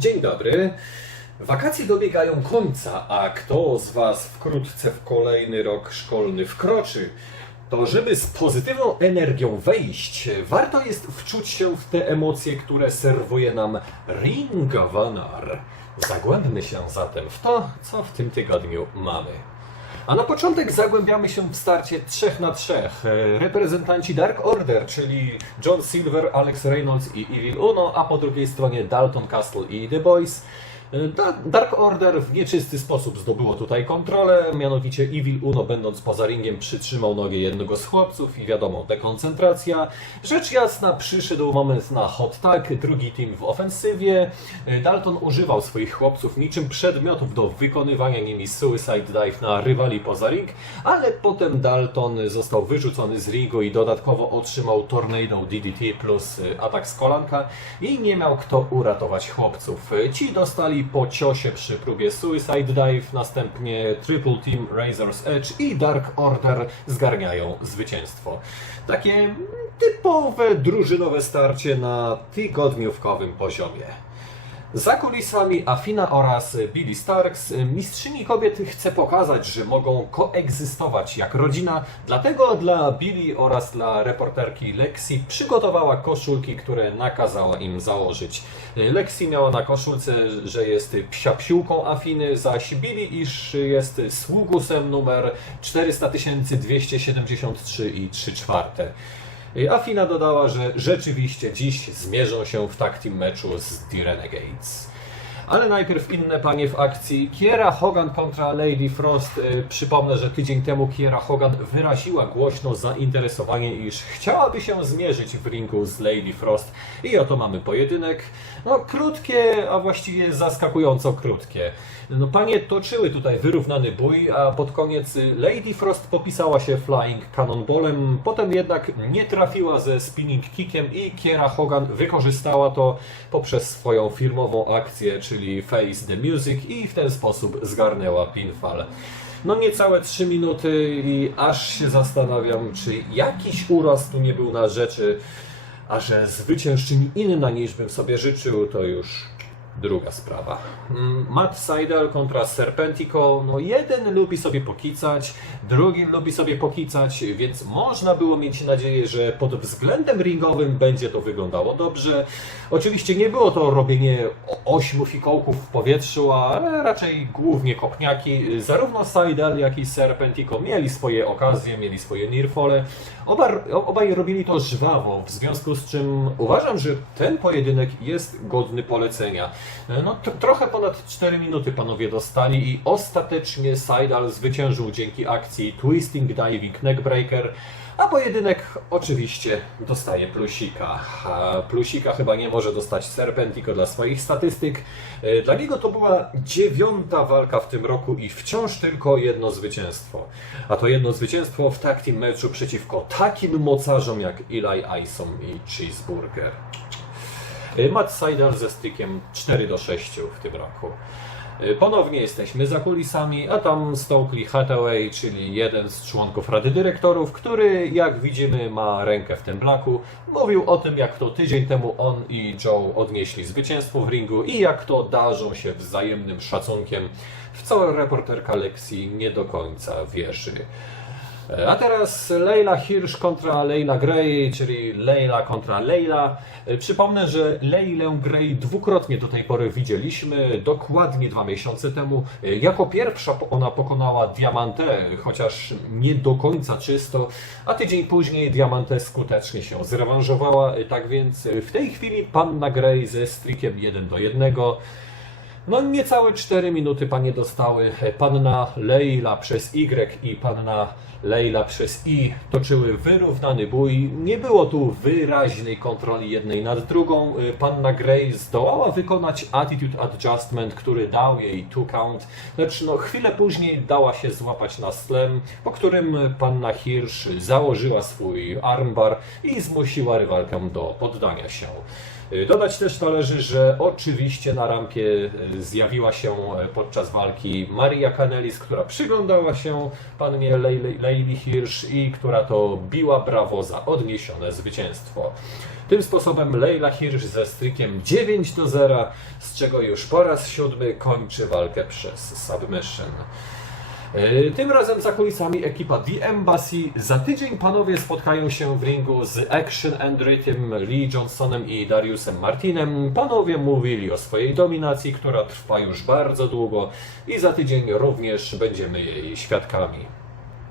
Dzień dobry. Wakacje dobiegają końca, a kto z Was wkrótce w kolejny rok szkolny wkroczy, to żeby z pozytywną energią wejść, warto jest wczuć się w te emocje, które serwuje nam Ring of Honor. Zagłębmy się zatem w to, co w tym tygodniu mamy. A na początek zagłębiamy się w starcie 3 na 3. Reprezentanci Dark Order, czyli John Silver, Alex Reynolds i Evil Uno, a po drugiej stronie Dalton Castle i The Boys. Da- Dark Order w nieczysty sposób zdobyło tutaj kontrolę, mianowicie Evil Uno będąc poza ringiem przytrzymał nogę jednego z chłopców i wiadomo, dekoncentracja. Rzecz jasna, przyszedł moment na hot tag, drugi team w ofensywie. Dalton używał swoich chłopców niczym przedmiotów do wykonywania nimi suicide dive na rywali poza ring, ale potem Dalton został wyrzucony z ringu i dodatkowo otrzymał Tornado DDT plus y, atak z kolanka i nie miał kto uratować chłopców. Ci dostali po ciosie przy próbie Suicide Dive, następnie Triple Team Razor's Edge i Dark Order zgarniają zwycięstwo. Takie typowe drużynowe starcie na tygodniówkowym poziomie. Za kulisami Afina oraz Billy Starks, mistrzyni kobiet chce pokazać, że mogą koegzystować jak rodzina, dlatego dla Billy oraz dla reporterki Lexi przygotowała koszulki, które nakazała im założyć. Lexi miała na koszulce, że jest psiapsiłką Afiny, zaś Billy iż jest sługusem numer 400 273 i 3 czwarte. Afina dodała, że rzeczywiście dziś zmierzą się w team meczu z The Renegades. Ale najpierw inne panie w akcji. Kiera Hogan kontra Lady Frost. Y, Przypomnę, że tydzień temu Kiera Hogan wyraziła głośno zainteresowanie, iż chciałaby się zmierzyć w ringu z Lady Frost. I oto mamy pojedynek. No krótkie, a właściwie zaskakująco krótkie. No panie toczyły tutaj wyrównany bój, a pod koniec Lady Frost popisała się Flying Cannonballem, potem jednak nie trafiła ze spinning kickiem i Kiera Hogan wykorzystała to poprzez swoją filmową akcję, czyli Face the Music i w ten sposób zgarnęła pinfall. No niecałe 3 minuty i aż się zastanawiam, czy jakiś uraz tu nie był na rzeczy, a że zwyciężczyni inna niż bym sobie życzył, to już druga sprawa. Mm, Matt Seidel kontra Serpentico. No jeden lubi sobie pokicać, drugi lubi sobie pokicać, więc można było mieć nadzieję, że pod względem ringowym będzie to wyglądało dobrze. Oczywiście nie było to robienie ośmiu fikołków w powietrzu, a raczej głównie kopniaki. Zarówno Seidel, jak i Serpentico mieli swoje okazje, mieli swoje nearfole. Oba, obaj robili to żwawo, w związku z czym uważam, że ten pojedynek jest godny polecenia. No, t- trochę ponad 4 minuty panowie dostali i ostatecznie Seidel zwyciężył dzięki akcji Twisting Diving Neckbreaker, a pojedynek oczywiście dostaje plusika. Plusika chyba nie może dostać Serpentico dla swoich statystyk. E, Dla niego to była dziewiąta walka w tym roku i wciąż tylko jedno zwycięstwo. A to jedno zwycięstwo w team meczu przeciwko takim mocarzom jak Eli Isom i Cheeseburger. Y, Matt Seidel ze stykiem 4 do 6 w tym roku. Y, Ponownie jesteśmy za kulisami, a tam Stokely Hathaway, czyli jeden z członków Rady Dyrektorów, który, jak widzimy, ma rękę w tym blaku, mówił o tym, jak to tydzień temu on i Joe odnieśli zwycięstwo w ringu i jak to darzą się wzajemnym szacunkiem, w co reporterka Lexi nie do końca wierzy. A teraz Leila Hirsch kontra Leila Gray, czyli Leila kontra Leila. E, Przypomnę, że Leilę Gray dwukrotnie do tej pory widzieliśmy, dokładnie dwa miesiące temu. E, Jako pierwsza ona pokonała Diamantę, chociaż nie do końca czysto, a tydzień później Diamantę skutecznie się zrewanżowała. E, Tak więc w tej chwili panna Gray ze strikiem 1 do 1. No niecałe 4 minuty panie dostały. Panna Leila przez Y i panna Leila przez I toczyły wyrównany bój. Nie było tu wyraźnej kontroli jednej nad drugą. Panna Grey zdołała wykonać attitude adjustment, który dał jej two count, lecz no chwilę później dała się złapać na slam, po którym panna Hirsch założyła swój armbar i zmusiła rywalkę do poddania się. Y, Dodać też należy, że oczywiście na rampie y, zjawiła się e, podczas walki Maria Canelis, która przyglądała się pannie Leili Hirsch i która to biła brawo za odniesione zwycięstwo. Tym sposobem Leila Hirsch ze strykiem 9 do 0, z czego już po raz siódmy kończy walkę przez submission. E, Tym razem za kulisami ekipa The Embassy. Za tydzień panowie spotkają się w ringu z Action and Rhythm, Lee Johnsonem i Dariusem Martinem. Panowie mówili o swojej dominacji, która trwa już bardzo długo i za tydzień również będziemy jej świadkami.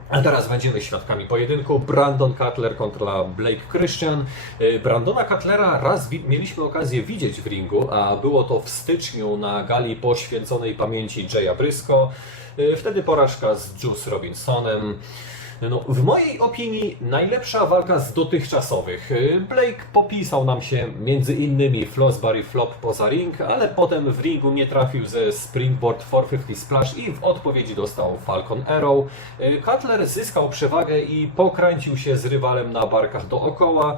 A teraz będziemy świadkami pojedynku Brandon Cutler kontra Blake Christian. E, Brandona Cutlera raz mieliśmy okazję widzieć w ringu, a było to w styczniu na gali poświęconej pamięci Jaya Briscoe. E, Wtedy porażka z Juice Robinsonem. No, w mojej opinii najlepsza walka z dotychczasowych. Blake popisał nam się między innymi Flossbury Flop poza ring, ale potem w ringu nie trafił ze Springboard 450 Splash i w odpowiedzi dostał Falcon Arrow. Cutler zyskał przewagę i pokręcił się z rywalem na barkach dookoła,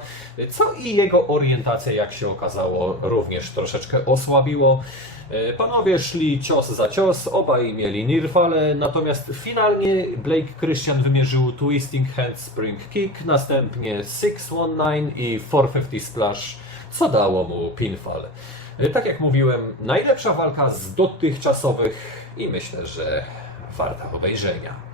co i jego orientację, jak się okazało, również troszeczkę osłabiło. E, Panowie szli cios za cios, obaj mieli nirfale, natomiast finalnie Blake Christian wymierzył Twisting Handspring Kick, następnie 619 i 450 Splash, co dało mu pinfall. E, Tak jak mówiłem, najlepsza walka z dotychczasowych i myślę, że warta obejrzenia.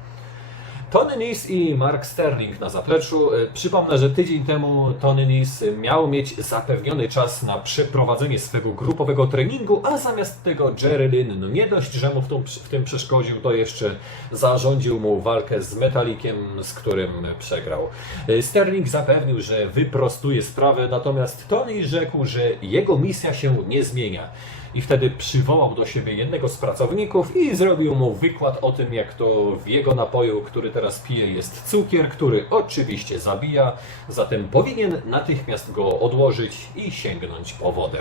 Tony Nis i Mark Sterling na zapleczu. E, Przypomnę, że tydzień temu Tony Nis miał mieć zapewniony czas na przeprowadzenie swego grupowego treningu, a zamiast tego Jerry Lynn, no nie dość, że mu w, tą, w tym przeszkodził, to jeszcze zarządził mu walkę z Metalikiem, z którym przegrał. E, Sterling zapewnił, że wyprostuje sprawę, natomiast Tony rzekł, że jego misja się nie zmienia i wtedy przywołał do siebie jednego z pracowników i zrobił mu wykład o tym, jak to w jego napoju, który teraz pije, jest cukier, który oczywiście zabija, zatem powinien natychmiast go odłożyć i sięgnąć po wodę.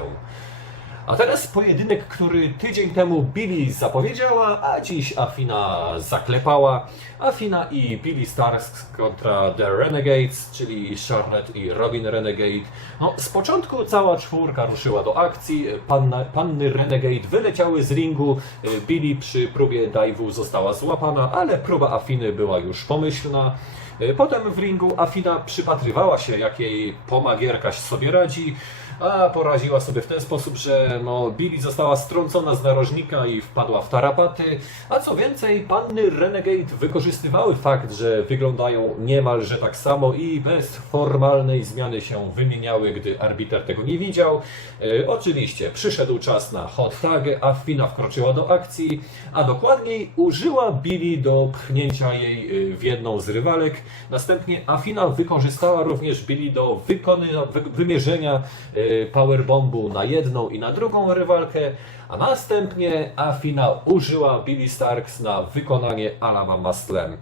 A teraz pojedynek, który tydzień temu Billy zapowiedziała, a dziś Afina zaklepała. Afina i Billy Starks kontra The Renegades, czyli Charlotte i Robin Renegade. No, z początku cała czwórka ruszyła do akcji. Panna, panny Renegade wyleciały z ringu. Billy przy próbie dive'u została złapana, ale próba Afiny była już pomyślna. Potem w ringu Afina przypatrywała się, jak jej pomagierkaś sobie radzi, a poraziła sobie w ten sposób, że no, Billy została strącona z narożnika i wpadła w tarapaty, a co więcej, panny Renegade wykorzystywały fakt, że wyglądają niemalże tak samo i bez formalnej zmiany się wymieniały, gdy arbiter tego nie widział. E, oczywiście przyszedł czas na hot tag, a Fina wkroczyła do akcji, a dokładniej użyła Billy do pchnięcia jej e, w jedną z rywalek. Następnie Afina wykorzystała również Billy do wykony- wy- wymierzenia e, powerbombu na jedną i na drugą rywalkę, a następnie Afina użyła Billy Starks na wykonanie Alabama Slam.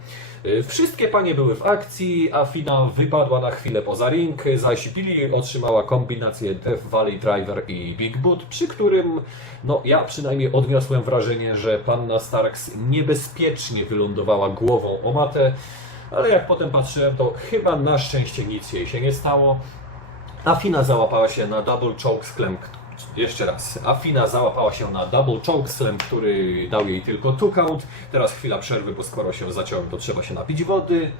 E, Wszystkie panie były w akcji, Afina wypadła na chwilę poza ring, zaś Billy otrzymała kombinację Death Valley Driver i Big Boot, przy którym no, ja przynajmniej odniosłem wrażenie, że panna Starks niebezpiecznie wylądowała głową o matę, ale jak potem patrzyłem, to chyba na szczęście nic jej się nie stało. Afina załapała się na double choke slam. Jeszcze raz. Afina załapała się na double choke slam, który dał jej tylko two count. Teraz chwila przerwy, bo skoro się zaciąłem, to trzeba się napić wody.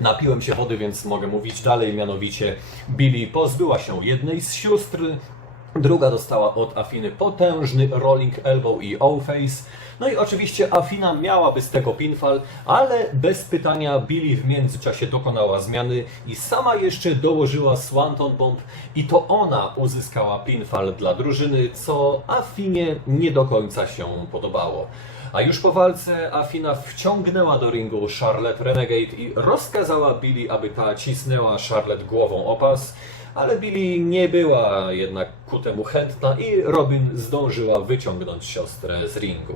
Napiłem się wody, więc mogę mówić dalej. Mianowicie Billy pozbyła się jednej z sióstr. Druga dostała od Afiny potężny rolling elbow i O-face. No i oczywiście Afina miałaby z tego pinfall, ale bez pytania Billy w międzyczasie dokonała zmiany i sama jeszcze dołożyła Swanton Bomb i to ona uzyskała pinfall dla drużyny, co Afinie nie do końca się podobało. A już po walce Afina wciągnęła do ringu Charlotte Renegade i rozkazała Billy, aby ta cisnęła Charlotte głową o pas, ale Billy nie była jednak ku temu chętna i Robin zdążyła wyciągnąć siostrę z ringu.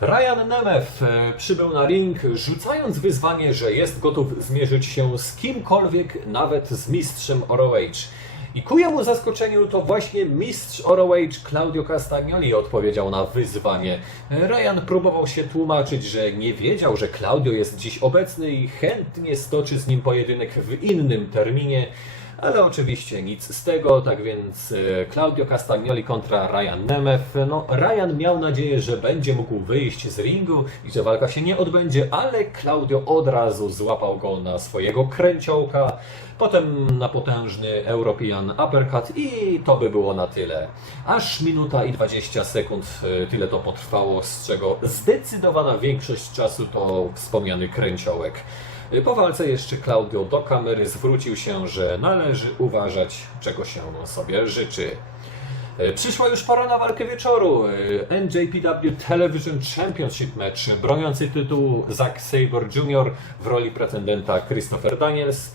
Ryan Nemeth e, przybył na ring, rzucając wyzwanie, że jest gotów zmierzyć się z kimkolwiek, nawet z mistrzem ROH. I ku jemu zaskoczeniu to właśnie mistrz ROH Claudio Castagnoli odpowiedział na wyzwanie. Ryan próbował się tłumaczyć, że nie wiedział, że Claudio jest dziś obecny i chętnie stoczy z nim pojedynek w innym terminie. Ale oczywiście nic z tego, tak więc e, Claudio Castagnoli kontra Ryan Nemeth. No, Ryan miał nadzieję, że będzie mógł wyjść z ringu i że walka się nie odbędzie, ale Claudio od razu złapał go na swojego kręciołka, potem na potężny European Uppercut i to by było na tyle. Aż minuta i 20 sekund e, tyle to potrwało, z czego zdecydowana większość czasu to wspomniany kręciołek. Po walce jeszcze Claudio do kamery zwrócił się, że należy uważać, czego się sobie życzy. Przyszła już pora na walkę wieczoru. NJPW Television Championship Match. Broniący tytuł Zack Sabre Jr. w roli pretendenta Christopher Daniels.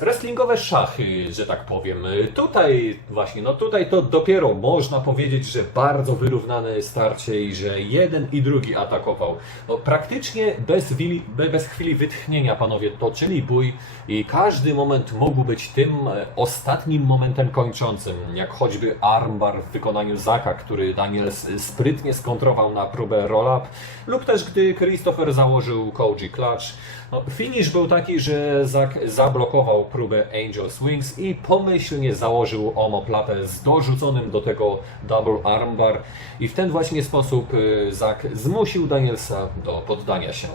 Wrestlingowe szachy, że tak powiem. Tutaj właśnie, no tutaj to dopiero można powiedzieć, że bardzo wyrównane starcie i że jeden i drugi atakował. No, praktycznie bez, wili, be- bez chwili wytchnienia panowie toczyli bój i każdy moment mógł być tym e, ostatnim momentem kończącym, jak choćby armbar w wykonaniu Zaka, który Daniels sprytnie skontrował na próbę roll-up, lub też gdy Christopher założył Koji Clutch. No, finish był taki, że Zak zablokował próbę Angel Swings i pomyślnie założył omoplatę z dorzuconym do tego double armbar i w ten właśnie sposób y, Zak zmusił Danielsa do poddania się.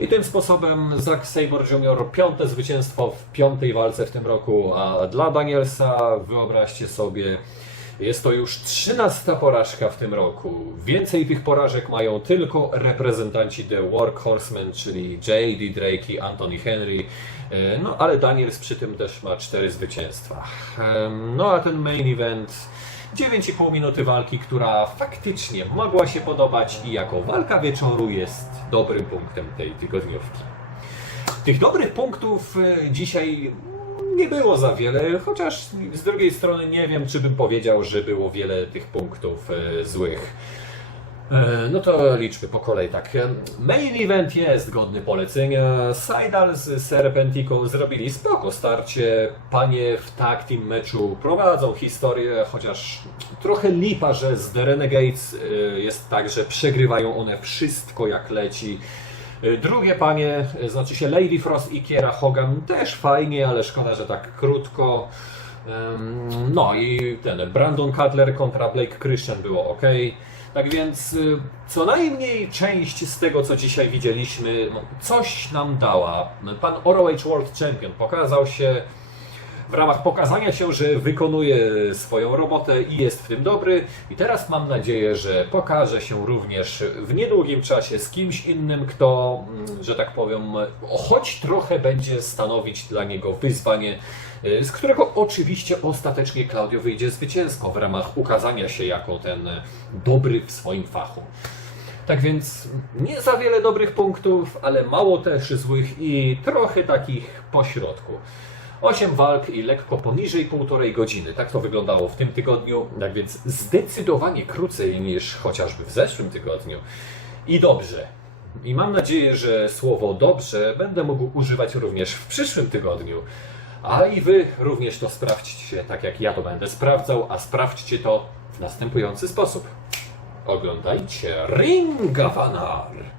I tym sposobem Zack Sabre Jr. piąte zwycięstwo w piątej walce w tym roku, a dla Danielsa wyobraźcie sobie, jest to już trzynasta porażka w tym roku. Więcej tych porażek mają tylko reprezentanci The Workhorsemen, czyli J.D. Drake i Anthony Henry. E, No ale Daniels przy tym też ma cztery zwycięstwa. No a ten main event 9,5 minuty walki, która faktycznie mogła się podobać i jako walka wieczoru jest dobrym punktem tej tygodniówki. Tych dobrych punktów e, dzisiaj nie było za wiele, chociaż z drugiej strony nie wiem, czy bym powiedział, że było wiele tych punktów e, złych. E, No to liczmy po kolei tak. Main event jest godny polecenia. Seidel z Serpentiką zrobili spoko starcie. Panie w tag team meczu prowadzą historię, chociaż trochę lipa, że z The Renegades e, jest tak, że przegrywają one wszystko jak leci. E, Drugie panie, znaczy się Lady Frost i Kiera Hogan też fajnie, ale szkoda, że tak krótko. No i ten Brandon Cutler kontra Blake Christian było ok. Tak więc y, co najmniej część z tego, co dzisiaj widzieliśmy, no, coś nam dała. Pan ROH World Champion pokazał się w ramach pokazania się, że wykonuje swoją robotę i jest w tym dobry. I teraz mam nadzieję, że pokaże się również w niedługim czasie z kimś innym, kto, mm, że tak powiem, choć trochę będzie stanowić dla niego wyzwanie, y, z którego oczywiście ostatecznie Claudio wyjdzie zwycięsko w ramach ukazania się jako ten dobry w swoim fachu. Tak więc nie za wiele dobrych punktów, ale mało też złych i trochę takich pośrodku. 8 walk i lekko poniżej półtorej godziny. Tak to wyglądało w tym tygodniu, tak więc zdecydowanie krócej niż chociażby w zeszłym tygodniu. I dobrze. I mam nadzieję, że słowo dobrze będę mógł używać również w przyszłym tygodniu. A i wy również to sprawdźcie, tak jak ja to będę sprawdzał, a sprawdźcie to w następujący sposób. Oglądajcie Ring of Honor.